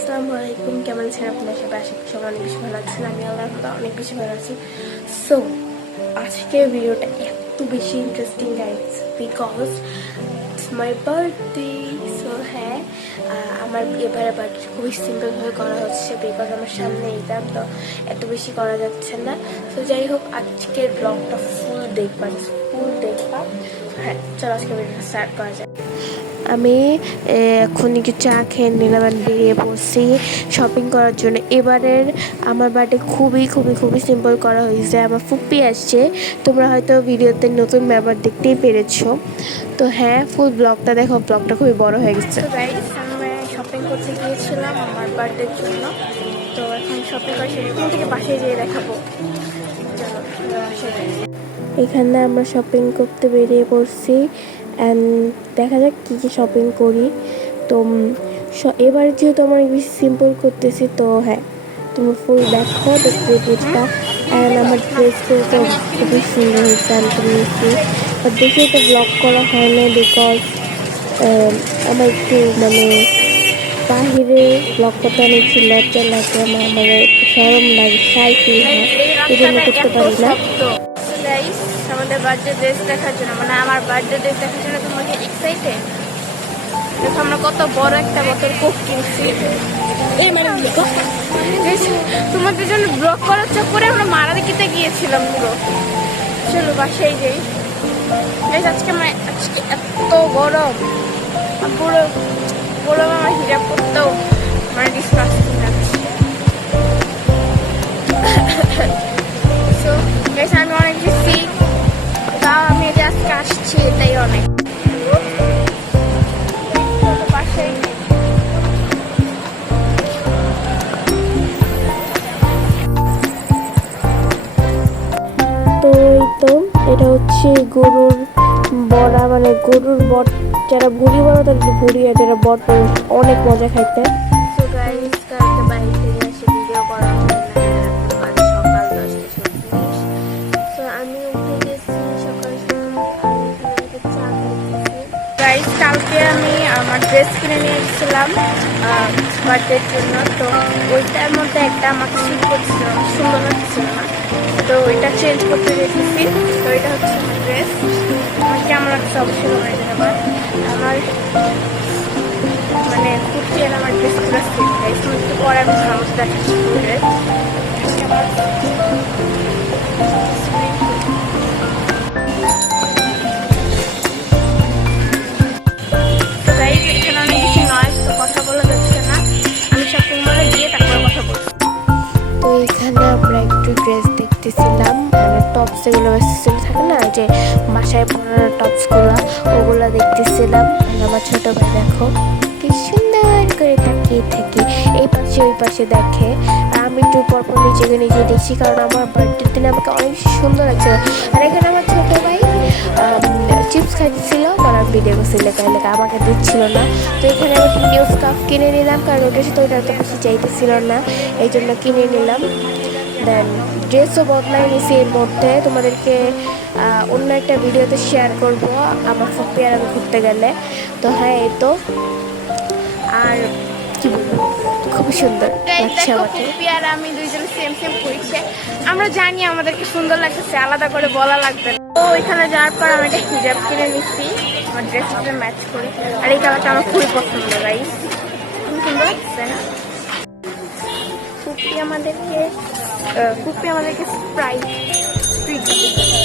আসসালামু আলাইকুম, কেমন আছেন আপনারা সবাই? আশা করি সবাই অনেক বেশি ভালো আছেন। আমি আল্লাহর রহমতে অনেক বেশি ভালো আছি। সো আজকের ভিডিওটা এত বেশি interesting guys, because it's my birthday. So হ্যাঁ, আমার এবারে বার্থডে খুবই সিম্পলভাবে করা হচ্ছে, বিকজ আমার সামনে এক্সাম, তো এত বেশি করা যাচ্ছে না। তো যাই হোক, আজকের ব্লগটা ফুল দেখবা। হ্যাঁ, চলো আজকে ভিডিওটা স্টার্ট করা যায়। আমি এখন একটু চা খেয়ে নিলাম, বেরিয়ে পড়ছি শপিং করার জন্য। এবারের আমার বার্থডে খুবই সিম্পল করা হয়েছে। আমার ফুপ্পি আসছে, তোমরা হয়তো ভিডিওতে নতুন ব্যাপার দেখতেই পেরেছো। তো হ্যাঁ, ফুল ব্লগটা দেখো, ব্লগটা খুবই বড় হয়ে গেছে। আমি শপিং করতে গিয়েছিলাম আমার বার্থডের জন্য। তো এখন শপিং করে সেখান থেকে বাসায় যেয়ে দেখাবো। এখানে আমরা শপিং করতে বেরিয়ে পড়ছি, অ্যান্ড দেখা যাক কী কী শপিং করি। তো এবার যেহেতু আমার বেশি সিম্পল করতেছি, তো হ্যাঁ, তুমি ফুল দেখো, দেখতে বুঝবা। অ্যান্ড আমার ড্রেসগুলো তো খুবই সুন্দর হয়েছে, আমি তো নিয়েছি, বাট বেশি এটা ব্লগ করা হয় না, বিকজ আমার একটু বাহিরে ব্লগ করতে অনেক বেশি লজ্জা লাগে, আমার শরম লাগে, শাই ফিল হয়, এই জন্য করতে পারি না। আমাদের বার্থডে ড্রেস দেখার জন্য, আমার বার্থডে ড্রেস দেখার জন্য তোমাকে এক্সাইটেড। দেখো আমরা কত বড় একটা বোতল কোক কিনছি। তোমাদের জন্য ব্লগ করার চক্করে আমরা মারাদিকিতে গিয়েছিলাম পুরো। চলো বাসায় যাই। আজকে এত গরম, পুরো গরম আমার হিরা করতেও ডিসকাস্টিং লাগছে। আমি অনেক বেশি, তাও আমি আজকে আসছি, এটাই অনেক। তো এটা হচ্ছে গরুর বড়া, গরুর বট, যারা ভুড়ি বড় তাদের ভুড়ি, আর যারা বট অনেক মজা খাইতে। তো গাইস, কালকে বাইরে থেকে এসে ভিডিও করা হয় না, সকাল 10টা। তো আমি উঠে গেছি সকাল গাইস। কালকে আমি আমার ড্রেস কিনে নিয়ে এসেছিলাম বার্থডের জন্য। তো ওইটার মধ্যে একটা আমাকে শুট করছিল, সুন্দর লাগছিল না, তো ওইটা চেঞ্জ করতে গেছি। তো এটা হচ্ছে আমার ড্রেস, আমার কেমন লাগছে অবশ্যই তোমরা জানাবা। আমার কুর্তি আর আমার ড্রেস পুরো সেট গাইস। তুমি একটু পরে আমি সামনে দেখাচ্ছি ড্রেস। তো গাইস, এখানে অনেক বেশি নয়েজ, তো কথা বলা যাচ্ছে না। আমি শপিং মলে গিয়ে তারপরে কথা বলছি। তো এখানে আমরা একটু ড্রেস দেখতেছিলাম, টপস এগুলো বেসিক্যালি থাকে না, যে বাসায় পরানো টপসগুলো, ওগুলো দেখতেছিলাম। আমার ছোট ভাই দেখো কি সুন্দর করে তাকিয়ে থাকি, এই পাশে ওই পাশে দেখে, আর আমি একটু পরপর নিজে দেখছি, কারণ আমার বার্থডের দিনে আমাকে অনেক সুন্দর লাগছে। আর এখানে আমার ছোট ভাই চিপস খাইতেছিল, কারণ ভিডিও করছিল, আমাকে দিচ্ছিল না। তো এখানে আমি ভিডিও স্কার্ফ কিনে নিলাম, কারণ ওটার সাথে ওটা এত বেশি চাইতেছিল না, এই জন্য কিনে নিলাম। দেন ড্রেসও বদলাই নিছি এর মধ্যে, তোমাদেরকে অন্য একটা ভিডিওতে শেয়ার করব আমার ফুপ্পি আর আমি ঘুরতে গেলে। তো হ্যাঁ, এই তো, আর কি বলবো, খুবই সুন্দর লাগছে আমাকে। ফুপ্পি আর আমি দুইজন সেম করেছে, আমরা জানি আমাদেরকে সুন্দর লাগতেছে, আলাদা করে বলা লাগবে না। তো এখানে যাওয়ার পর আমি একটা হিজাব কিনে নিচ্ছি আমার ড্রেসের সাথে ম্যাচ করে, আর এই কালারটা আমার খুবই পছন্দ গাইস, খুব সুন্দর লাগছে না? ফুপ্পি আমাদেরকে স্প্রাইট ট্রিট দিচ্ছে।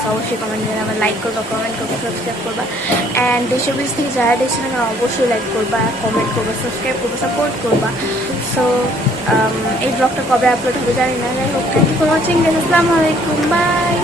লাগছে অবশ্যই কমেন্ট করে আমার লাইক করবা, কমেন্ট করবা, সাবস্ক্রাইব করবা। অ্যান্ড দেশের বিদেশ থেকে যারা দেখছেন না অবশ্যই লাইক করবা, কমেন্ট করবা, সাবস্ক্রাইব করবা, সাপোর্ট করবা। সো এই ব্লগটা কবে আপলোড হবে জানি না, যাই হোক, থ্যাংক ইউ ফর ওয়াচিং, আসসালামু আলাইকুম, বাই।